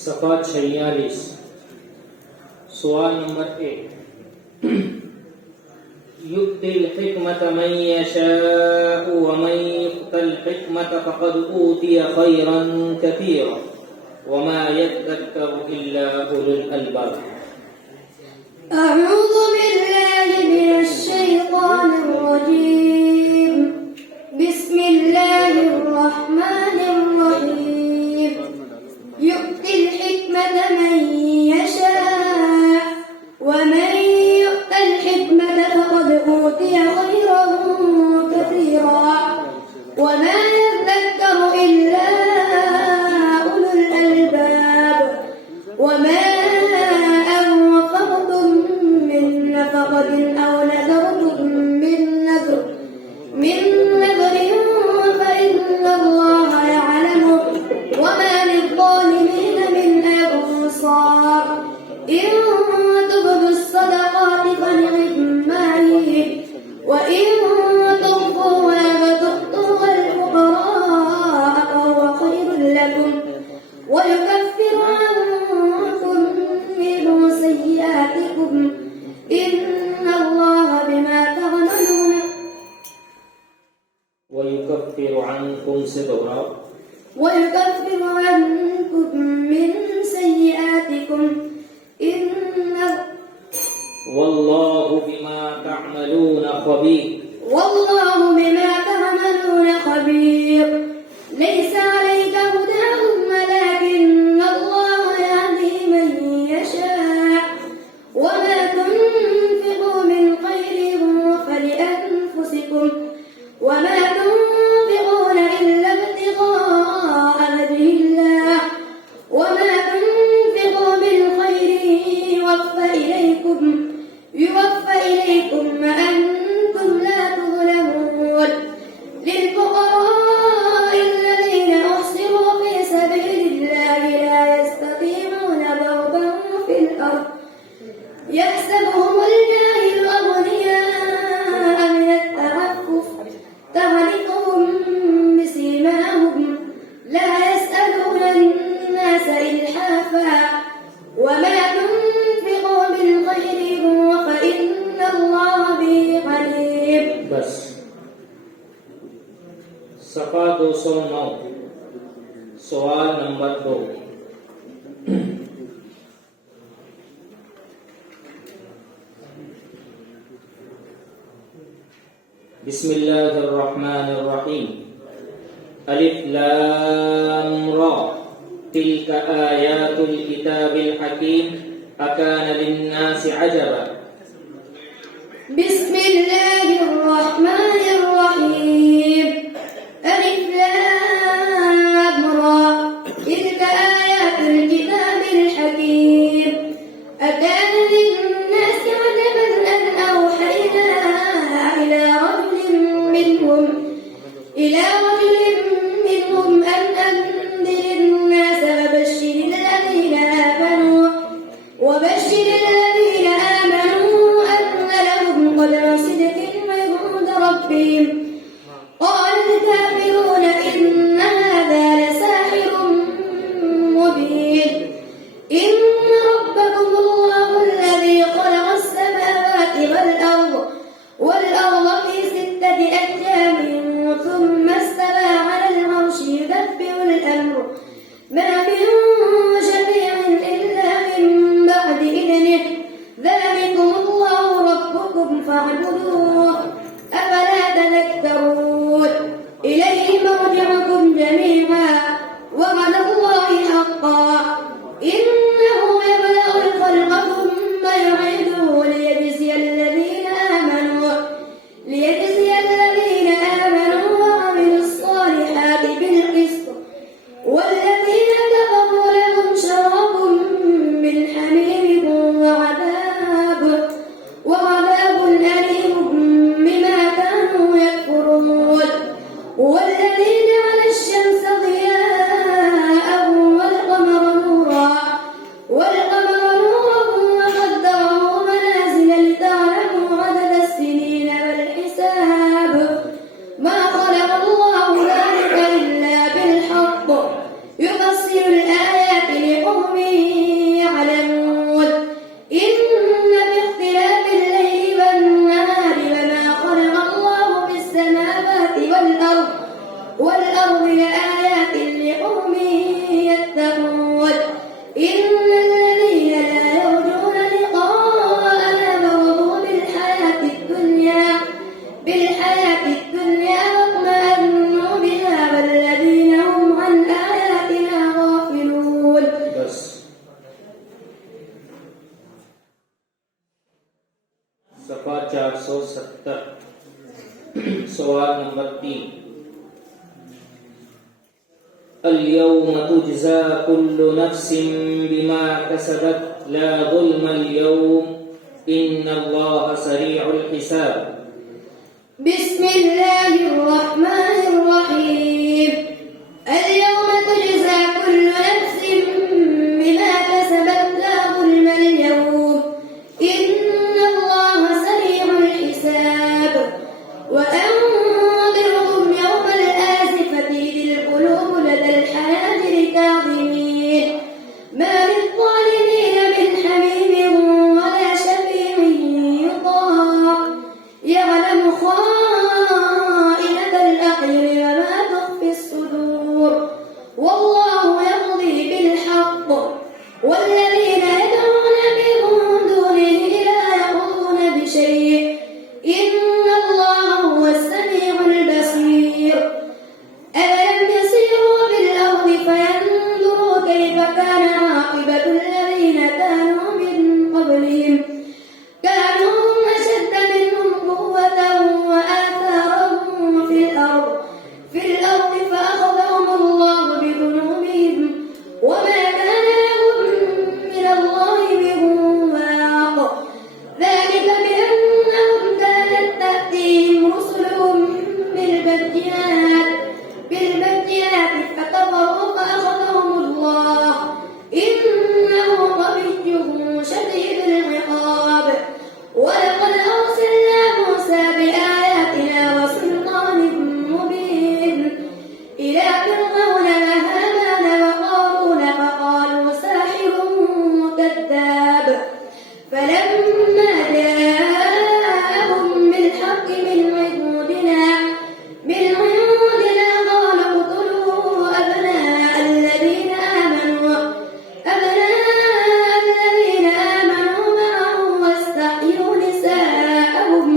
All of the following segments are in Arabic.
सफ़ा 46 सवाल नंबर 1 युक्तिल हिकमत मन यशाअ व मन युक्तल हिकमत फक़द ऊतिय खैरन कसीरा व मा यज़क्करु इल्ला उलुल अलबाब। أعوذ بالله من الشيطان الرجيم. بسم الله الرحمن الرحيم. يؤتي الحكمة من يشاء ومن يؤت الحكمة فقد أوتي خيرا كثيرا وما يذكر إلا أولو الألباب. وما أنفقتم من نفقة أو نذرتم من نذر فإن الله يعلمه وما للظالمين من أنصار. إن تبدوا الصدقات فنعما هي وإن تخفوها وتؤتوها الفقراء فهو خير لكم ويكفر عنكم من سيئاتكم إن الله بما تعملون ويكفر عنكم من سيئاتكم إن والله بما تعملون خبير. ليس عليك هداهم ولكن الله يهدي من يشاء وما تنفقوا من خير فلأنفسكم وما تنفقون إلا ابتغاء وجه الله وما تنفقوا من خير يوفى إليكم وأنتم لا تظلمون. للفقراء الذين أحصروا في سبيل الله لا يستطيعون ضربا في الأرض يحسبهم الجاهل أغنياء من التعفف تعرفهم بسيماهم لا يسألون الناس إلحافا وما تنفقوا من خير فإن الله به عليم. बस सफ़ा 209 सवाल नंबर 2 बिस्मिल्लाहिर्रहमानिर्रहीम अलिफ लाम रा तिल्क आयातुल किताबिल हकीम अकान लिन्नासि अजबा। بسم الله الرحمن الرحيم. ألف لام را تلك آيات الكتاب الحكيم أكان للناس عجبا أن أوحينا إلى رجل منهم أن أنذر الناس وبشر الذين آمنوا أن لهم قدر صدق عند ربهم. قال الكافرون إن هذا لساحر مبين. إن ربكم الله الذي خلق السماوات والأرض في 6 أيام ثم استوى على العرش يدبر الأمر ما من شفيع إلا من بعد إذنه ذلكم الله ربكم فاعبدوه أفلا تذكرون. إليه مرجعكم جميعا وعلى الله حقا إنه يبدأ الخلق ثم يعيده ليجزي الذين آمنوا وعملوا الصالحات بالقسط والذين كفروا لهم شراب من حميم وعذاب أليم بما كانوا يكفرون. والذي جعل الشمس ضياء اليوم تجزى كل نفس بما كسبت لا ظلم اليوم إن الله سريع الحساب. بسم الله الرحمن الرحيم. اليوم تجزى كل نفس بما كسبت لا ظلم اليوم إن الله سريع الحساب. وأنذرهم يوم الآزفة إذ القلوب لدى الحناجر كاظمين ما للظالمين من حميم ولا شفيع يطاق يعلم خائنة الأعين وما تخفي الصدور والله يقضي بالحق والذين يدعون من دونه لا يقضون بشيء إن الله هو السميع البصير. أفلم يسيروا في الأرض فينظروا كيف كان عاقبة الذين كانوا من قبلهم كانوا أشد منهم قوة وآثارا في الأرض فأخذهم الله بذنوبهم وما كان لهم من الله من واق. ذلك بأنهم كانت تأتيهم رسلهم بالبينات فكفروا فأخذهم الله إنه قوي شديد العقاب. ولقد أرسلنا موسى بآياتنا وسلطان مبين إلى فرعون وهامان وقارون فقالوا ساحر كذاب فلما جاءهم بالحق من عندنا قالوا اقتلوا أبناء الذين آمنوا معه واستحيوا نساءهم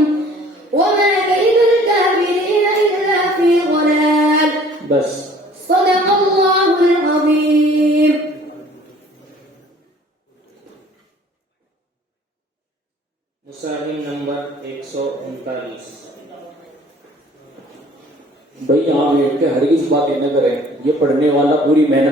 وما كيد الكافرين إلا في ضلال. بس صدق الله العظيم. मुसाहिम नंबर 139। भाई यहाँ बैठ के हरगिज बातें न करें, ये पढ़ने वाला पूरी मेहनत